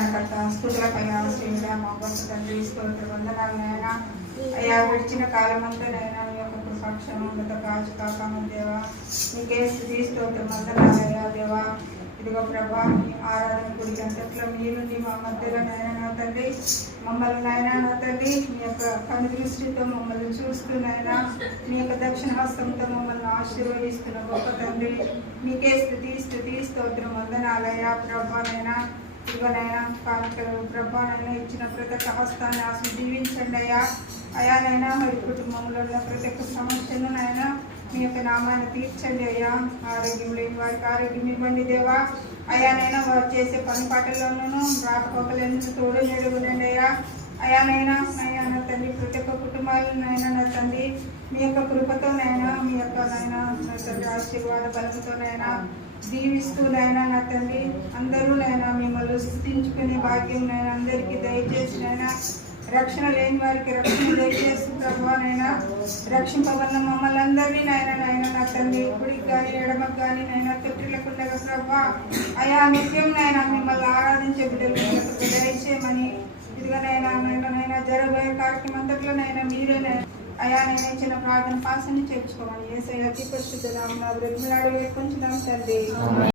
సమాధానకర్త స్థుతులపైన శ్రీగా మా గొప్ప తండ్రి స్తోత్ర వందనాలు నాయన. అయ్యా గడిచిన కాలం అంతా నైనా మీ యొక్క కృపాక్షేమం కాచు కాకమ్మ దేవా మీకే స్థుతి స్తోత్రం వందనాలు అయ్యా దేవా. ఇదిగో ప్రభా మీ ఆరాధన గుడికి అంతట్లో మీరుండి మా మధ్యలో నాయన నా తండ్రి మమ్మల్ని నాయన నా తండ్రి మీ యొక్క కను దృష్టితో మమ్మల్ని చూస్తున్నాయన మీ యొక్క దక్షిణ హస్తంతో మమ్మల్ని ఆశీర్వదిస్తున్న గొప్ప తండ్రి మీకే స్థుతి స్తోత్రం వందనాలయ్యా ప్రభానైనా. ఇదిగోనైనా కానుకలు ప్రభానైనా ఇచ్చిన ప్రతి ఒక్క హస్తాన్ని దీవించండి అయ్యా. అయానైనా మరి కుటుంబంలో ఉన్న ప్రతి ఒక్క సమస్యను నాయన మీ యొక్క నామాన్ని తీర్చండి అయ్యా. ఆరోగ్యం లేని వారికి ఆరోగ్యం ఇవ్వండి దేవా. అయానైనా వారు చేసే పని పాటల్లోనూ రాకపోకలను తోడు నిలుగునండి అయ్యా. అయానైనా అయ్యా నా తండ్రి ప్రతి ఒక్క కుటుంబాలనైనా నా తండ్రి మీ యొక్క కృపతోనైనా మీ యొక్క నైనా నా తండ్రి ఆశీర్వాద బలంతోనైనా దీవిస్తూనైనా నా తండ్రి అందరూ నైనా మిమ్మల్ని స్థుతించుకునే భాగ్యం నైనా అందరికీ దయచేసినైనా రక్షణ లేని వారికి రక్షణ దయచేసి ప్రభానైనా రక్షింపబడిన మమ్మల్ని అందరినీ నాయన నా తండ్రి గుడికి కానీ ఎడమకు కానీ నైనా తొట్టిలకుండగా ప్రభా అయా నిత్యం నైనా మిమ్మల్ని ఆరాధించే బిడ్డలు దయచేయమని ఇదిగోనైనా జరగబోయే కార్యక్రమం అంతట్లో నైనా మీరే అయా నేను ఇచ్చిన ప్రార్థన పాసని చేర్చుకోమని యేసయ్య అతి పరిశుద్ధ నామమున బ్రతిమలాడి వేడుకొంచున్నాం తండ్రి.